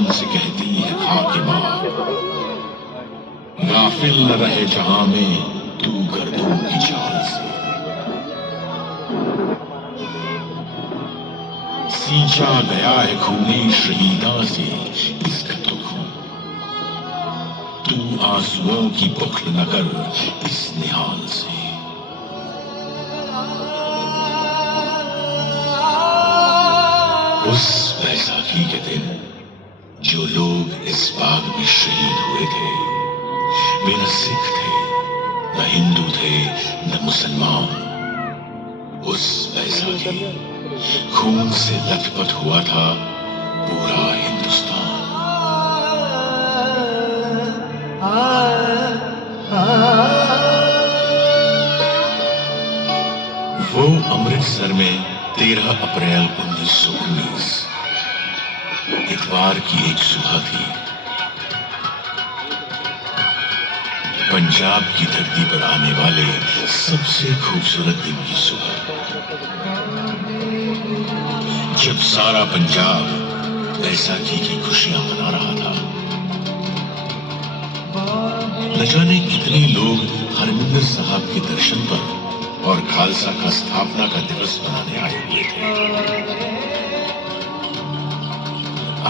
जुल्म से कहती है खाक माँ, गाफिल न रहे जहां में तू गर्दों की चाल से। सींचा गया है खूने शहीदा से इसका तो खून, तू आंसुओं की बुखल न कर इस निहाल से। उस बैसाखी के दिन जो लोग इस बाग में शहीद हुए थे, वे न सिख थे, न हिंदू थे, न मुसलमान। उस बैसाखी खून से लथपथ हुआ था पूरा हिंदुस्तान। वो अमृतसर में 13 अप्रैल 1919 इतवार की एक सुबह थी। पंजाब की धरती पर आने वाले सबसे खूबसूरत दिन की सुबह, जब सारा पंजाब बैसाखी की खुशियां मना रहा था। न जाने कितने लोग हरमिंदर साहब के दर्शन पर और खालसा का स्थापना का दिवस मनाने आए हुए थे।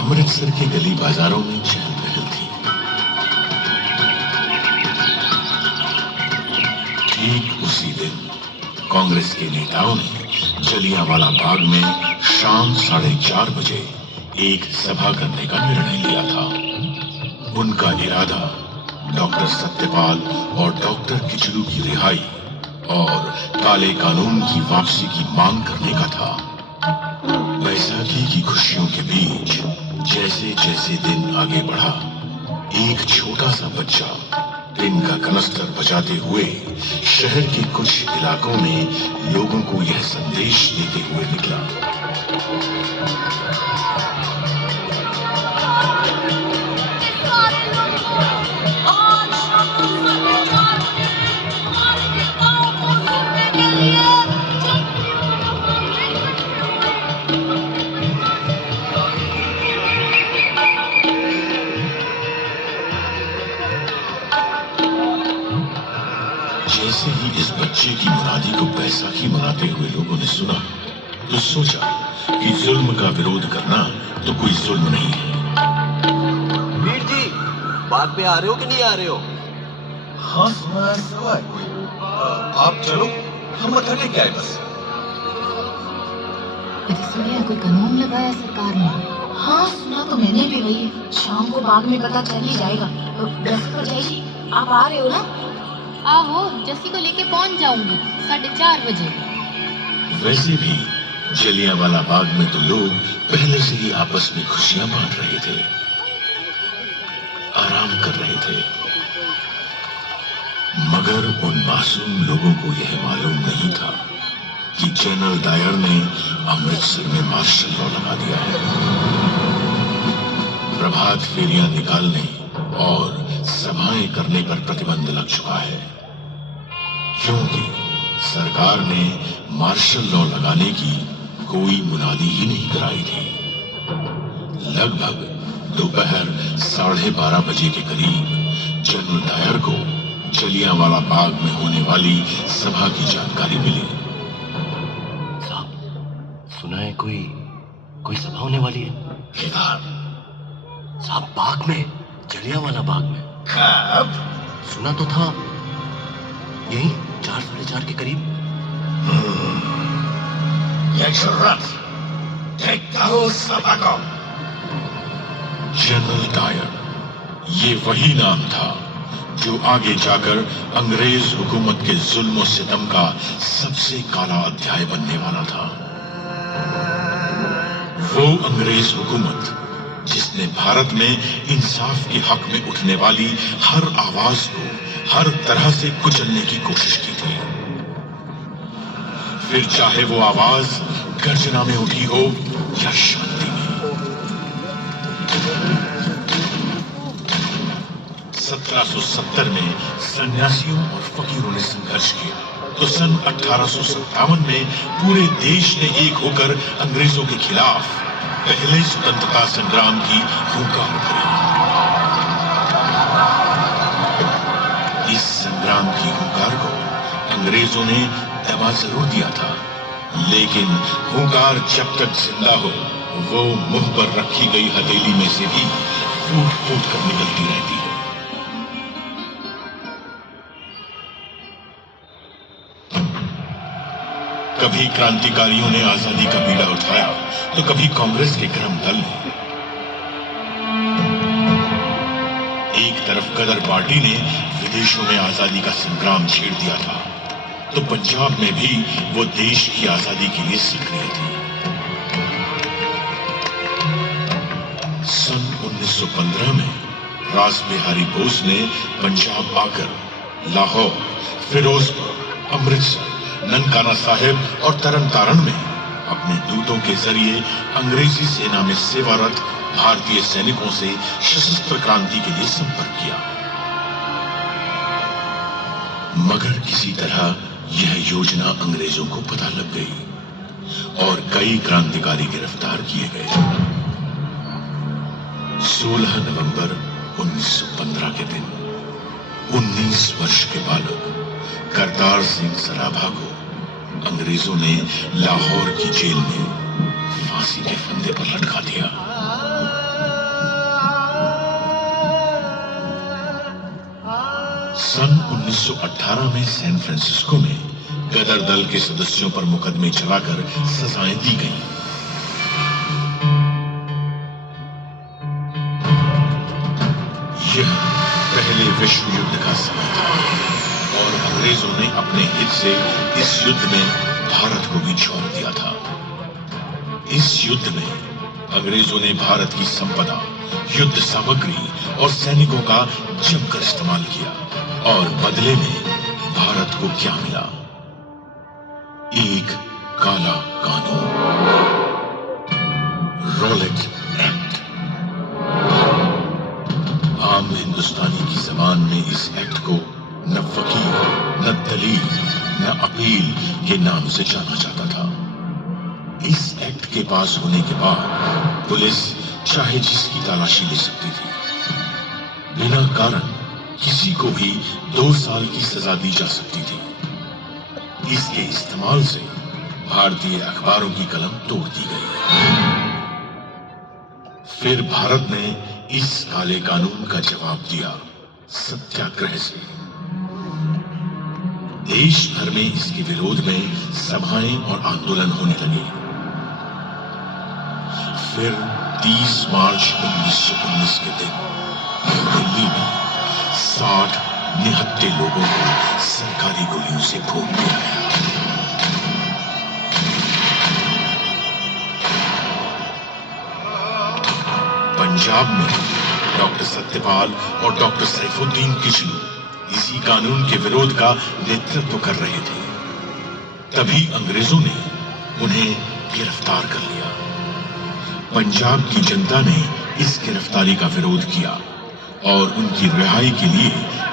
अमृतसर के गली बाजारों में चहल पहल थी। ठीक उसी दिन कांग्रेस के नेताओं ने जलियांवाला बाग में शाम 4:30 बजे एक सभा करने का निर्णय लिया था। उनका इरादा डॉक्टर सत्यपाल और डॉक्टर किचलू की रिहाई और काले कानून की वापसी की मांग करने का था। बैसाखी की खुशियों के बीच जैसे जैसे दिन आगे बढ़ा, एक छोटा सा बच्चा टिन का कनस्तर बजाते हुए शहर के कुछ इलाकों में लोगों को यह संदेश देते हुए निकला। जैसे ही इस बच्चे की मुरादी को बैसाखी मनाते हुए लोगों ने सुना, तो सोचा कि जुल्म का विरोध करना तो कोई जुल्म नहीं है। वीर जी, बाग पे आ रहे हो कि नहीं आ रहे हो? हाँ सुना है सवाई। आप चलो, हम मत्था टेक के आए बस। सुनिए, कोई कानून लगाया सरकार ने? हाँ सुना तो मैंने भी वही। शाम को बाग में पता चल ही जाएगा। जैसी जी, आप आ रहे हो ना? आहो, जस्सी को लेके पहुंच जाऊंगी 4:30 बजे। वैसे भी जलियांवाला बाग में तो लोग पहले से ही आपस में खुशियां बांट रहे थे, आराम कर रहे थे। मगर उन मासूम लोगों को यह मालूम नहीं था कि जनरल डायर ने अमृतसर में मार्शल लॉ लगा दिया है। प्रभात फेरियां निकालने और सभाएं करने पर प्रतिबंध लग चुका है, क्योंकि सरकार ने मार्शल लॉ लगाने की कोई मुनादी ही नहीं कराई थी। लगभग दोपहर 12:30 बजे के करीब जनरल डायर को जलियांवाला बाग में होने वाली सभा की जानकारी मिली। साहब, सुना है कोई सभा होने वाली है। केदार साहब, बाग में, जलियांवाला बाग में। कब? सुना तो था, यही 4-4:30 के करीब। ये जरूरत देखता हूँ सभा को। जनरल डायर, ये वही नाम था जो आगे जाकर अंग्रेज हुकूमत के जुल्म और सितम का सबसे काला अध्याय बनने वाला था। वो अंग्रेज हुकूमत जिसने भारत में इंसाफ के हक में उठने वाली हर आवाज को हर तरह से कुचलने की कोशिश की थी, फिर चाहे वो आवाज गर्जना में उठी हो या शांति में। 1770 में सन्यासियों और फकीरों ने संघर्ष किया, तो सन 1857 में पूरे देश ने एक होकर अंग्रेजों के खिलाफ पहले स्वतंत्रता संग्राम की हुंकार भरी। इस संग्राम की हुंकार को अंग्रेजों ने दबा जरूर दिया था, लेकिन हुंकार जब तक जिंदा हो वो मुंह पर रखी गई हथेली में से भी फूट फूट कर निकलती रहती है। कभी क्रांतिकारियों ने आजादी का बीड़ा उठाया तो कभी कांग्रेस के कर्म दल ने। एक तरफ गदर पार्टी ने विदेशों में आजादी का संग्राम छेड़ दिया था, तो पंजाब में भी वो देश की आजादी के लिए सक्रिय थी। सन 1915 में रास बिहारी बोस ने पंजाब आकर लाहौर, फिरोजपुर, अमृतसर, ननकाना साहिब और तरन तारण में अपने दूतों के जरिए अंग्रेजी सेना में सेवारत भारतीय सैनिकों से सशस्त्र क्रांति के लिए संपर्क किया। मगर किसी तरह यह योजना अंग्रेजों को पता लग गई और कई क्रांतिकारी गिरफ्तार किए गए। 16 नवंबर 1915 के दिन 19 वर्ष के बालक करतार सिंह सराभा को अंग्रेजों ने लाहौर की जेल में फांसी के फंदे पर लटका दिया। सन 1918 में सैन फ्रांसिस्को में गदर दल के सदस्यों पर मुकदमे चलाकर सजाएं दी गईं। यह पहले विश्व युद्ध का समय था और अंग्रेजों ने अपने हित से इस युद्ध में भारत को भी छोड़ दिया था। इस युद्ध में अंग्रेजों ने भारत की संपदा, युद्ध सामग्री और सैनिकों का जमकर इस्तेमाल किया और बदले में भारत को क्या मिला? एक काला कानून, रॉलेट एक्ट। आम हिंदुस्तानी की जबान में इस एक्ट को न वकील, न दलील, न अपील के नाम से जाना जाता था। इस एक्ट के पास होने के बाद पुलिस चाहे जिसकी तलाशी ले सकती थी। बिना कारण किसी को भी 2 साल की सजा दी जा सकती थी। इसके इस्तेमाल से भारतीय अखबारों की कलम तोड़ दी गई। फिर भारत ने इस काले कानून का जवाब दिया सत्याग्रह से। देश भर में इसके विरोध में सभाएं और आंदोलन होने लगे। फिर 30 मार्च 1919 के दिन दिल्ली में 60 निहत्थे लोगों को सरकारी गोलियों से भून दिया गया। पंजाब में डॉक्टर सत्यपाल और डॉक्टर सैफुद्दीन किचलू इसी कानून के विरोध का नेतृत्व कर रहे थे। तभी अंग्रेजों ने उन्हें गिरफ्तार कर लिया। पंजाब की जनता ने इस गिरफ्तारी का विरोध किया और उनकी रिहाई के लिए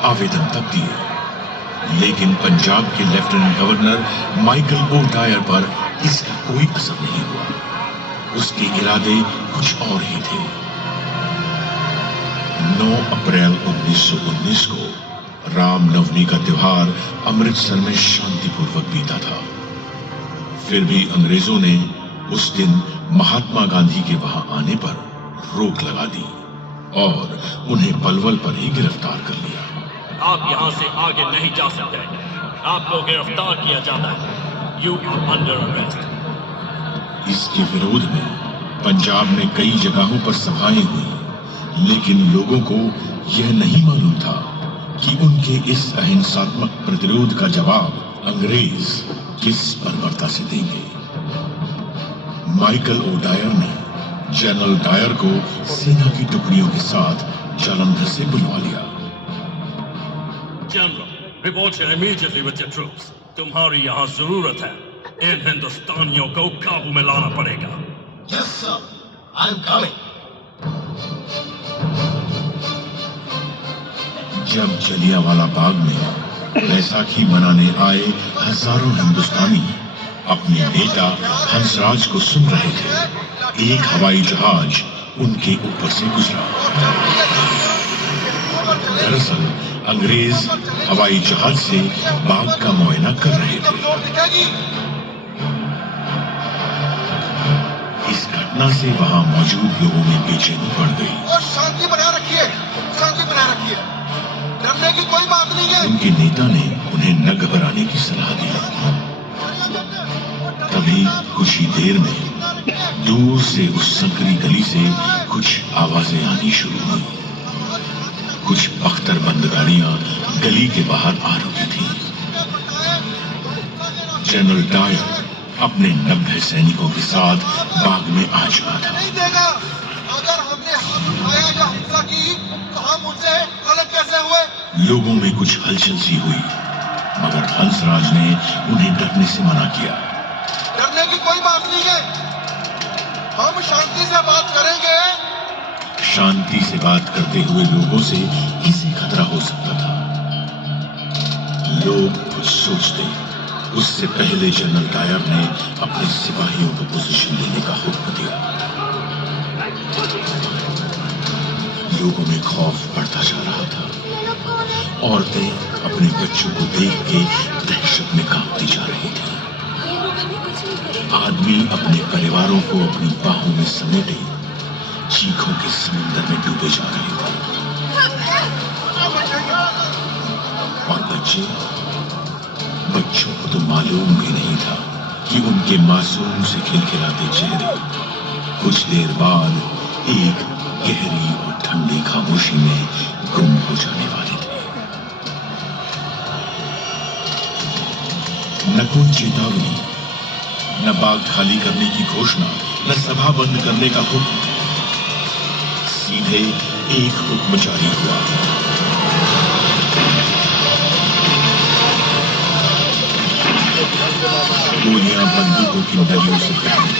आवेदन तक दिए, लेकिन पंजाब के lieutenant governor Michael O'Dwyer पर इसका कोई असर नहीं हुआ। उसके इरादे कुछ और ही थे। 9 अप्रैल 1919 को रामनवमी का त्योहार अमृतसर में शांतिपूर्वक बीता था। फिर भी अंग्रेजों ने उस दिन महात्मा गांधी के वहां आने पर रोक लगा दी और उन्हें पलवल पर ही गिरफ्तार कर लिया। आप यहाँ से आगे नहीं जा सकते, आपको गिरफ्तार किया जाता है। You are under arrest. इसके विरोध में पंजाब में कई जगहों पर सभाएं हुई, लेकिन लोगों को यह नहीं मालूम था कि उनके इस अहिंसात्मक प्रतिरोध का जवाब अंग्रेज किस बर्बरता से देंगे। माइकल ओ डायर ने जनरल डायर को सेना की टुकड़ियों के साथ जालंधर से बुलवा लिया। General, report immediately with your troops. तुम्हारी यहाँ जरूरत है। इन हिंदुस्तानियों को काबू में लाना पड़ेगा। Yes sir, I am coming. जब जलियांवाला बाग में बैसाखी मनाने आए हजारों हिंदुस्तानी अपने नेता हंसराज को सुन रहे थे, एक हवाई जहाज उनके ऊपर से गुजरा। दरअसल अंग्रेज हवाई जहाज से बाग का मुआयना कर रहे थे। इस घटना से वहां मौजूद लोगों में बेचैनी बढ़ गई। और शांति बनाए रखिए, शांति बनाए रखिए, डरने की कोई बात नहीं है। उनके नेता ने उन्हें न घबराने की सलाह दी। तभी कुछ ही देर में दूर से उस संकरी गली से कुछ आवाजें आनी शुरू हुई। कुछ बख्तरबंद गाड़ियां गली के बाहर आ रुकी थी। जनरल डायर अपने 90 सैनिकों के साथ बाग में आ चुका था। नहीं देगा। अगर हमने हाथ उठाया या हिंसा की तो हम उनसे अलग कैसे हुए? लोगों में कुछ हलचल सी हुई, मगर हंसराज ने उन्हें डरने से मना किया। डरने की कोई बात नहीं है, हम शांति से बात करेंगे। शांति से बात करते हुए लोगों से किसे खतरा हो सकता था? लोग कुछ सोचते, उससे पहले जनरल डायर ने अपने सिपाहियों को पोजीशन लेने का हुक्म दिया। लोगों में खौफ बढ़ता जा रहा था। औरतें अपने बच्चों को देख के दहशत में कांपती जा रही थी। आदमी अपने परिवारों को अपनी बाहों में समेटे चीखों के समुद्र में डूबे जा रहे थे। और बच्चों को तो मालूम भी नहीं था कि उनके मासूम से खिलखिलाते चेहरे कुछ देर बाद एक गहरी और ठंडी खामोशी में गुम हो जाने वाले थे। न कोई चेतावनी, न बाग खाली करने की घोषणा, न सभा बंद करने का हुक्म। सीधे एक हुक्म जारी हुआ। गोलियां बंदूकों की नलियों से फैली।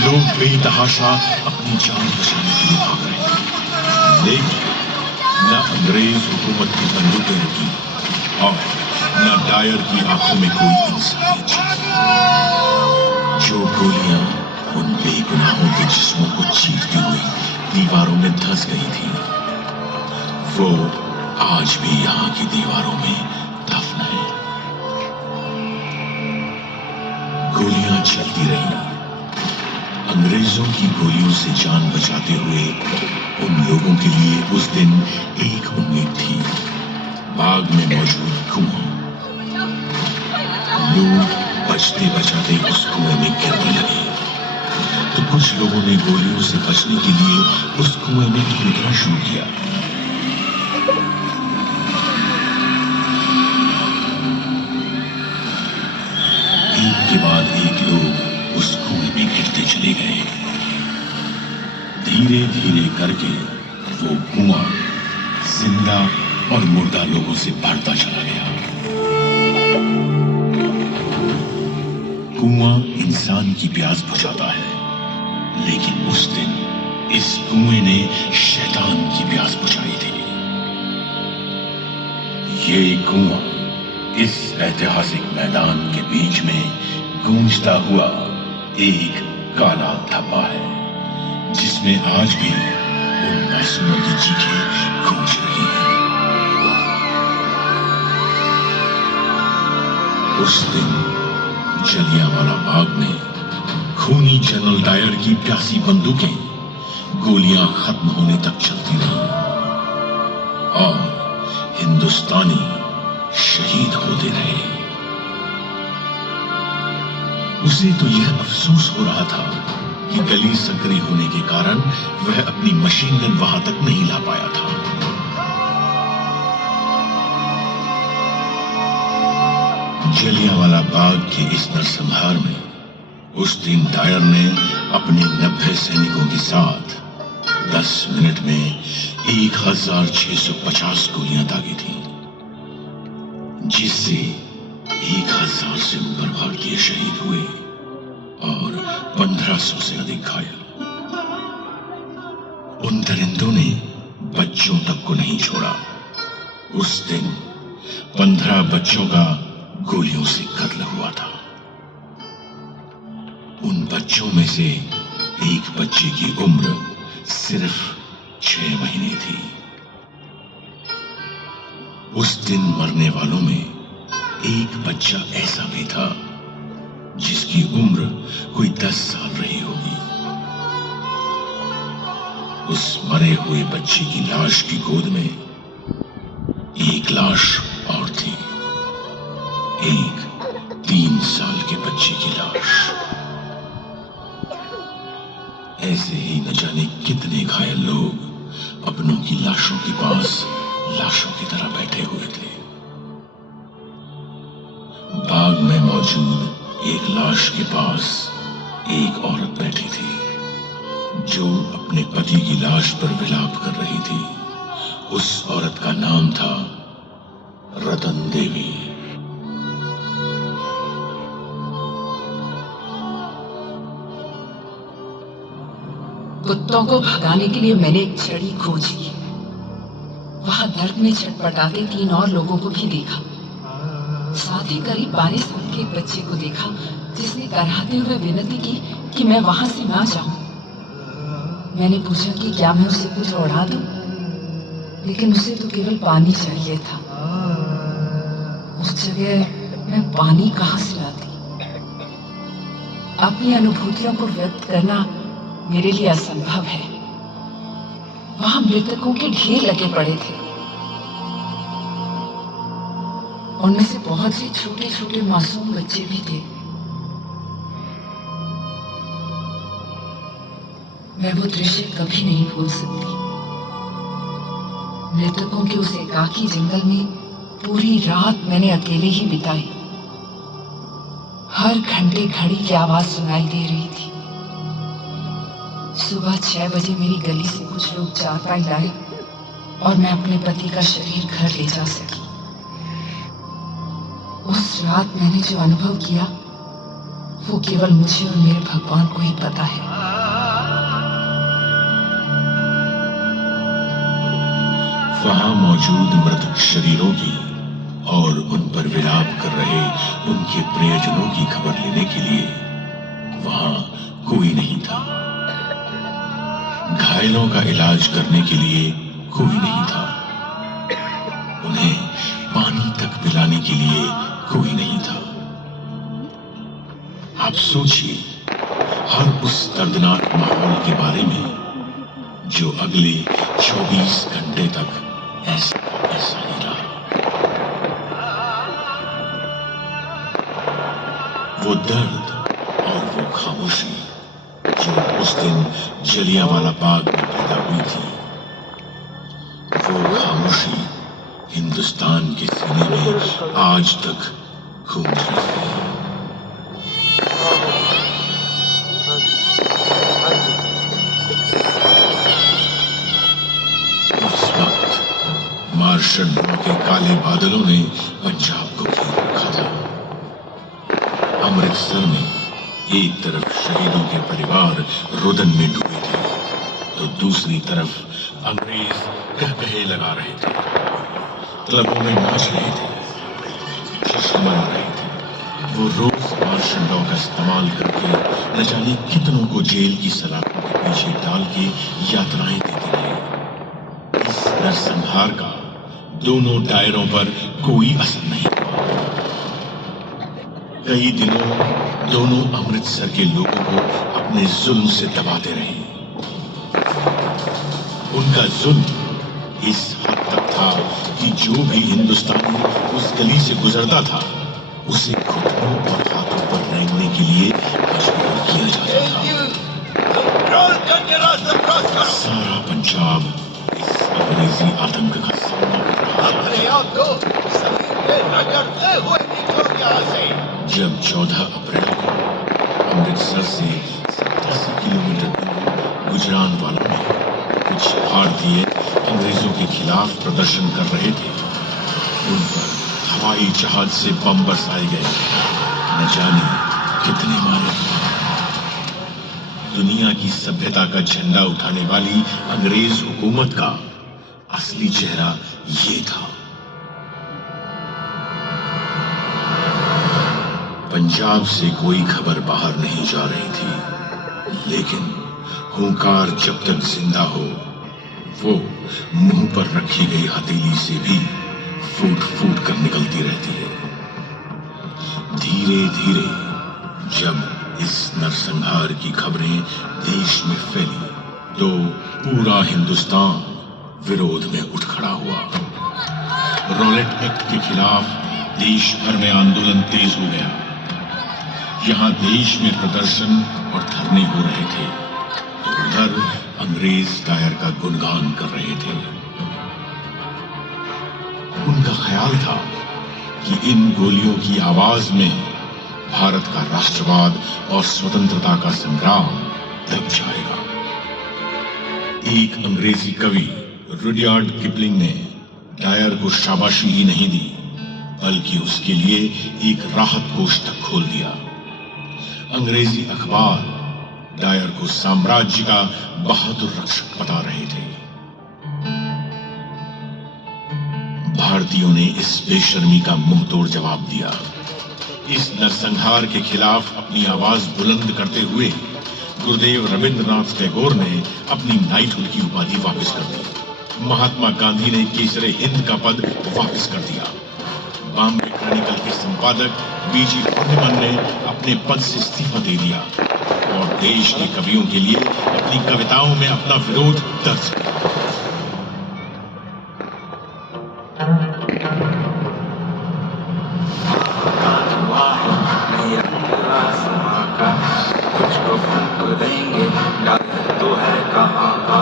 लोग बेतहाशा अपनी जान बचाने के लिए भाग रहे थे। लेकिन न अंग्रेज हुकूमत की बंदूकें रुकी और न डायर की आंखों में कोई इंसानियत छिपी। जो गोलियां उन बेगुनाहों के जिस्मों को चीरती हुई दीवारों में धंस गई थी, वो आज भी यहाँ की दीवारों में दफन है। गोलियां चलती रही। अंग्रेजों की गोलियों से जान बचाते हुए उन लोगों के लिए उस दिन एक उम्मीद थी, बाग में मौजूद कुआं। लोग बचते बचाते उस कुएं में गिरने लगे, तो कुछ लोगों ने गोलियों से बचने के लिए उस कुएं में कूदना शुरू किया। एक के बाद एक लोग उस कुएं में गिरते चले गए। धीरे धीरे करके वो कुआं जिंदा और मुर्दा लोगों से भरता चला गया। कुआं इंसान की प्यास बुझाता है, लेकिन उस दिन इस कुएं ने शैतान की प्यास बुझाई थी। ये कुआं इस ऐतिहासिक मैदान के बीच में गूंजता हुआ एक काला धब्बा है, जिसमें आज भी उन मासूमों की चीखें गूंज रही हैं। उस दिन जलियांवाला बाग में खूनी जनरल डायर की प्यासी बंदूकें गोलियां खत्म होने तक चलती रहीं और हिंदुस्तानी शहीद होते रहे। उसे तो यह अफसोस हो रहा था कि गली संकरी होने के कारण वह अपनी मशीन गन वहां तक नहीं ला पाया था। जलियांवाला बाग के इस नरसंहार में उस दिन डायर ने अपने 90 सैनिकों के साथ 10 मिनट में 1650 गोलियां दागी थी, जिससे 1000 से ऊपर भारतीय शहीद हुए और 1500 से अधिक घायल। उन दरिंदों ने बच्चों तक को नहीं छोड़ा। उस दिन 15 बच्चों का गोलियों से कत्ल हुआ था। उन बच्चों में से एक बच्चे की उम्र सिर्फ 6 महीने थी। उस दिन मरने वालों में एक बच्चा ऐसा भी था जिसकी उम्र कोई 10 साल रही होगी। उस मरे हुए बच्चे की लाश की गोद में एक लाश और थी, एक 3 साल के बच्चे की लाश। ऐसे ही न जाने कितने घायल लोग अपनों की लाशों के पास लाशों की तरह बैठे हुए थे। बाग में मौजूद एक लाश के पास एक औरत बैठी थी जो अपने पति की लाश पर विलाप कर रही थी। उस औरत का नाम था रतन देवी। कुत्तों को भगाने के लिए मैंने एक छड़ी खोजी। वहां दर्द में छटपटाते 3 और लोगों को भी देखा। साथ ही करीब 12 साल के एक बच्चे को देखा जिसने कराहते हुए विनती की कि मैं वहां से ना जाऊं। मैंने पूछा कि क्या मैं उसे कुछ ओढ़ा दूं, लेकिन उसे तो केवल पानी चाहिए था। उस जगह मैं पानी कहां से लाती? अपनी अनुभूतियों को व्यक्त करना मेरे लिए असंभव है। वहां मृतकों के ढेर लगे पड़े थे। उनमें से बहुत से छोटे छोटे मासूम बच्चे भी थे। मैं वो दृश्य कभी नहीं भूल सकती। मृतकों के उस एकाकी जंगल में पूरी रात मैंने अकेले ही बिताई। हर घंटे घड़ी की आवाज सुनाई दे रही थी। सुबह 6 बजे मेरी गली से कुछ लोग चारपाई लाए और मैं अपने पति का शरीर घर ले जा सकी। उस रात मैंने जो अनुभव किया वो केवल मुझे और मेरे भगवान को ही पता है। वहां मौजूद मृतक शरीरों की और उन पर विलाप कर रहे उनके प्रियजनों की खबर लेने के लिए वहां कोई नहीं था। घायलों का इलाज करने के लिए कोई नहीं था। उन्हें पानी तक पिलाने के लिए कोई नहीं था। आप सोचिए हर उस दर्दनाक माहौल के बारे में जो अगले 24 घंटे तक ऐसा ही रहा। वो दर्द और वो खामोशी जो उस दिन जलियांवाला बाग में पैदा हुई थी, वो खामोशी हिंदुस्तान के सीने में आज तक घूम रही है। उस वक्त मार्शल लॉ के काले बादलों ने पंजाब को घेर रखा था। अमृतसर में एक तरफ शहीदों के परिवार रुदन में डूबे थे तो दूसरी तरफ अंग्रेज कहकहे लगा रहे थे, क्लबों में नाच रहे थे, जश्न मना रहे थे। वो रोज मार्शल लॉ का इस्तेमाल करके न जाने कितनों को जेल की सलाखों के पीछे डाल के यातनाएं देते रहे। इस नरसंहार का दोनों दायरों पर कोई असर नहीं हुआ। कई दिनों दोनों अमृतसर के लोगों को अपने जुल्म से दबाते रहे। उनका जुल्म इस हद तक था कि जो भी हिंदुस्तानी उस गली से गुजरता था उसे घुटनों और हाथों पर रेंगने के लिए मजबूर किया जाता था। सारा पंजाब इस अंग्रेजी आतंक का सामना कर रहा था। अपने आप को जमीन पे रगड़ते हुए निकलो यहाँ से। जब 14 अप्रैल को अमृतसर से 87 किलोमीटर दूर गुजरान वालों में कुछ भारतीय अंग्रेजों के खिलाफ प्रदर्शन कर रहे थे, उन पर हवाई जहाज से बम बरसाए गए। न जाने कितने मारे। दुनिया की सभ्यता का झंडा उठाने वाली अंग्रेज हुकूमत का असली चेहरा ये था। पंजाब से कोई खबर बाहर नहीं जा रही थी, लेकिन हुंकार जब तक जिंदा हो वो मुंह पर रखी गई हथेली से भी फूट फूट कर निकलती रहती है। धीरे धीरे जब इस नरसंहार की खबरें देश में फैली तो पूरा हिंदुस्तान विरोध में उठ खड़ा हुआ। रॉलेट एक्ट के खिलाफ देश भर में आंदोलन तेज हो गया। यहाँ देश में प्रदर्शन और धरने हो रहे थे तो उधर अंग्रेज डायर का गुणगान कर रहे थे। उनका ख्याल था कि इन गोलियों की आवाज में भारत का राष्ट्रवाद और स्वतंत्रता का संग्राम दब जाएगा। एक अंग्रेजी कवि रुडयार्ड किपलिंग ने डायर को शाबाशी ही नहीं दी बल्कि उसके लिए एक राहत कोष तक खोल दिया। अंग्रेजी अखबार डायर को साम्राज्य का बहादुर रक्षक बता रहे थे। भारतीयों ने इस बेशर्मी का मुंह तोड़ जवाब दिया। इस नरसंहार के खिलाफ अपनी आवाज बुलंद करते हुए गुरुदेव रविंद्रनाथ टैगोर ने अपनी नाइटहुड की उपाधि वापस कर दी। महात्मा गांधी ने केसरे हिंद का पद वापस कर दिया। बॉम्बे क्रॉनिकल के संपादक बीजी पूर्णिमन ने अपने पद से इस्तीफा दे दिया और देश के कवियों के लिए अपनी कविताओं में अपना विरोध दर्ज किया। तुझको फूंक देंगे डायर तो है कहाँ का,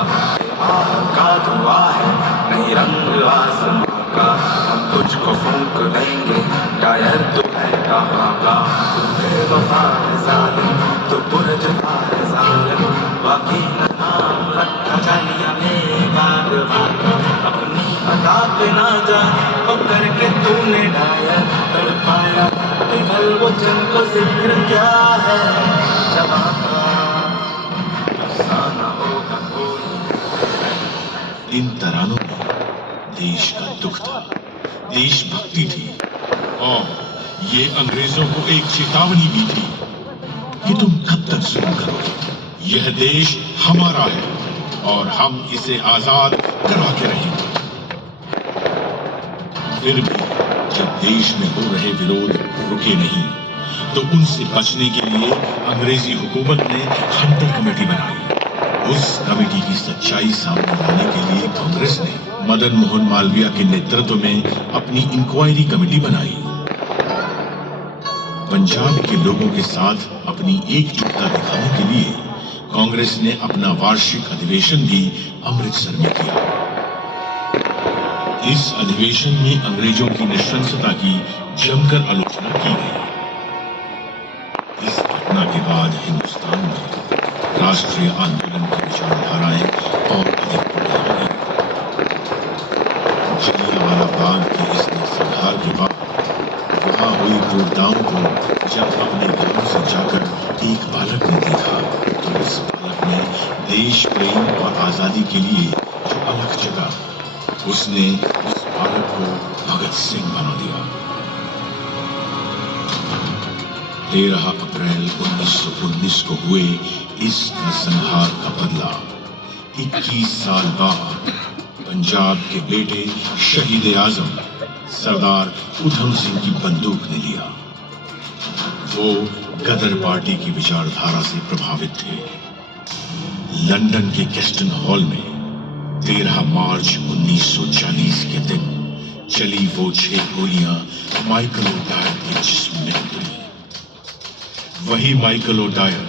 का धुआ है नहीं रंग आसमां का। हम तुझको फूंक देंगे डायर तो है कहाँ का। तू बेवफा है जालिम तो पुरजफा है जालिम, बाकी नाम रखा जानिया में बार बार। अपनी अदा पे ना जा पकड़ के तूने डायर कर पाया पिघल वो जन को जिक्र क्या है इन तरानों में देश का दुख था, देशभक्ति थी और ये अंग्रेजों को एक चेतावनी भी थी कि तुम कब तक जुल्म करोगे। यह देश हमारा है और हम इसे आजाद करा के रहेंगे। फिर भी जब देश में हो रहे विरोध रुके नहीं तो उनसे बचने के लिए अंग्रेजी हुकूमत ने हंटर कमेटी बनाई। उस कमेटी की सच्चाई सामने लाने के लिए कांग्रेस ने मदन मोहन मालवीय के नेतृत्व में अपनी इंक्वायरी कमेटी बनाई। पंजाब के लोगों के साथ अपनी एकजुटता दिखाने के लिए कांग्रेस ने अपना वार्षिक अधिवेशन भी अमृतसर में किया। इस अधिवेशन में अंग्रेजों की नृशंसता की जमकर आलोचना की गई। इस घटना के बाद हिंदुस्तान में राष्ट्रीय आंदोलन की विचारधाराएं और अधिक प्रबल हो गई। जलियांवाला बाग के इस नरसंहार के बाद वहां हुई क्रूरताओं को जब अपने घरों से जाकर एक बालक ने देखा तो उस बालक ने देश प्रेम और आजादी के लिए जो अलग जगा उसने उस बालक को भगत सिंह बना दिया। 13 अप्रैल 1919 को हुए इस नरसंहार का बदला 21 साल बाद पंजाब के बेटे शहीद आजम सरदार उधम सिंह की बंदूक ने लिया। वो गदर पार्टी की विचारधारा से प्रभावित थे। लंदन के कैस्टन हॉल में 13 मार्च 1940 के दिन चली वो 6 गोलियां माइकल ओडायर के जिस्म में उतरी। वही माइकल ओडायर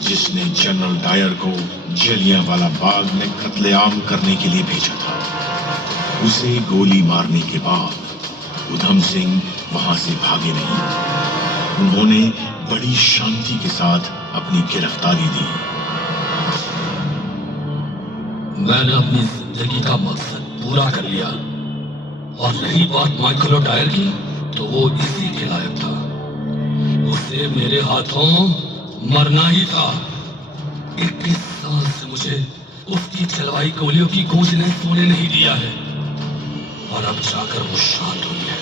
जिसने जनरल डायर को जलियांवाला बाग में कत्लेआम करने के लिए भेजा था। उसे गोली मारने के बाद उधम सिंह वहां से भागे नहीं। उन्होंने बड़ी शांति के साथ अपनी गिरफ्तारी दी। मैंने अपनी जिंदगी का मकसद पूरा कर लिया और रही बात माइकल ओडायर की तो वो इसी के लायक था। उसे मेरे हाथों मरना ही था। 21 साल से मुझे उसकी चलवाई गोलियों की गूंज ने सोने नहीं दिया है और अब जाकर वो शांत हुई है।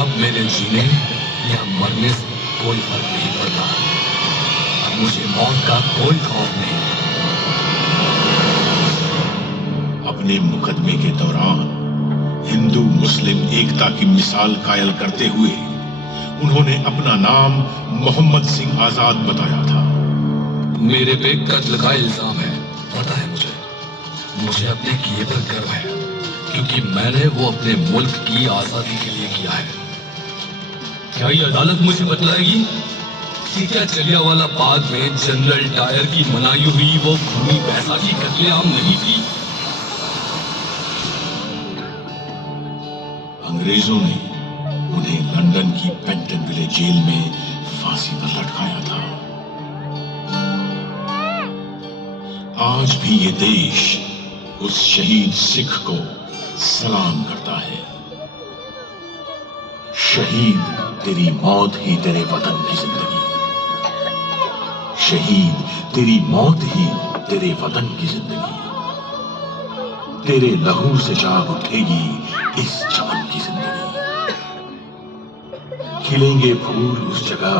अब मेरे जीने या मरने से कोई फर्क नहीं पड़ता। अब मुझे मौत का कोई खौफ नहीं। अपने मुकदमे के दौरान हिंदू मुस्लिम एकता की मिसाल कायल करते हुए उन्होंने अपना नाम मोहम्मद सिंह आजाद बताया था। मेरे पे कत्ल का इल्जाम है, पता है मुझे अपने किए पर गर्व है, क्योंकि मैंने वो अपने मुल्क की आजादी के लिए किया है। क्या ये अदालत मुझे बतलाएगी कि क्या जलियांवाला बाग में जनरल डायर की मनाई हुई वो खूनी बैसाखी कत्लेआम नहीं थी? अंग्रेजों ने उन्हें लंदन की पेंटनविले जेल में फांसी पर लटकाया था। आज भी ये देश उस शहीद सिख को सलाम करता है। शहीद तेरी मौत ही तेरे वतन की जिंदगी, शहीद तेरी मौत ही तेरे वतन की जिंदगी, तेरे लहू से जाग उठेगी इस चमन की जिंदगी। खिलेंगे फूल उस जगह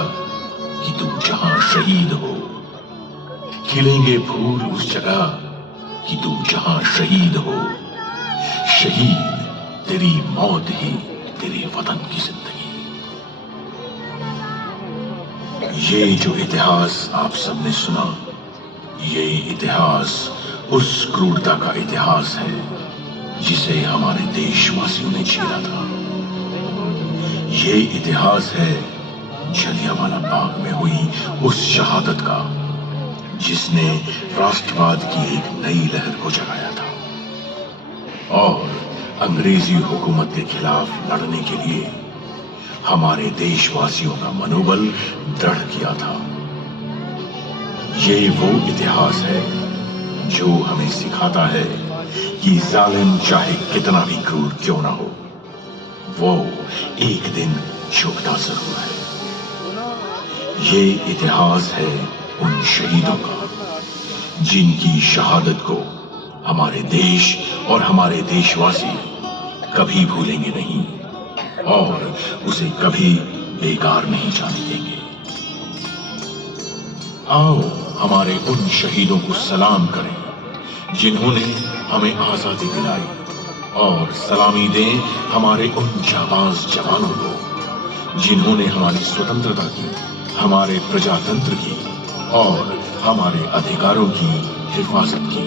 कि तू जहां शहीद हो, खिलेंगे फूल उस जगह कि तू जहां शहीद हो, शहीद तेरी मौत ही तेरे वतन की जिंदगी। ये जो इतिहास आप सबने सुना, ये इतिहास उस क्रूरता का इतिहास है जिसे हमारे देशवासियों ने झेला था। ये इतिहास है जलियांवाला बाग में हुई उस शहादत का जिसने राष्ट्रवाद की एक नई लहर को जगाया था और अंग्रेजी हुकूमत के खिलाफ लड़ने के लिए हमारे देशवासियों का मनोबल दृढ़ किया था। ये वो इतिहास है जो हमें सिखाता है कि जालिम चाहे कितना भी क्रूर क्यों ना हो, वो एक दिन झुकता जरूर है। ये इतिहास है उन शहीदों का जिनकी शहादत को हमारे देश और हमारे देशवासी कभी भूलेंगे नहीं और उसे कभी बेकार नहीं जाने देंगे। आओ हमारे उन शहीदों को सलाम करें जिन्होंने हमें आजादी दिलाई और सलामी दें हमारे उन जाबाज जवानों को जिन्होंने हमारी स्वतंत्रता की, हमारे प्रजातंत्र की और हमारे अधिकारों की हिफाजत की।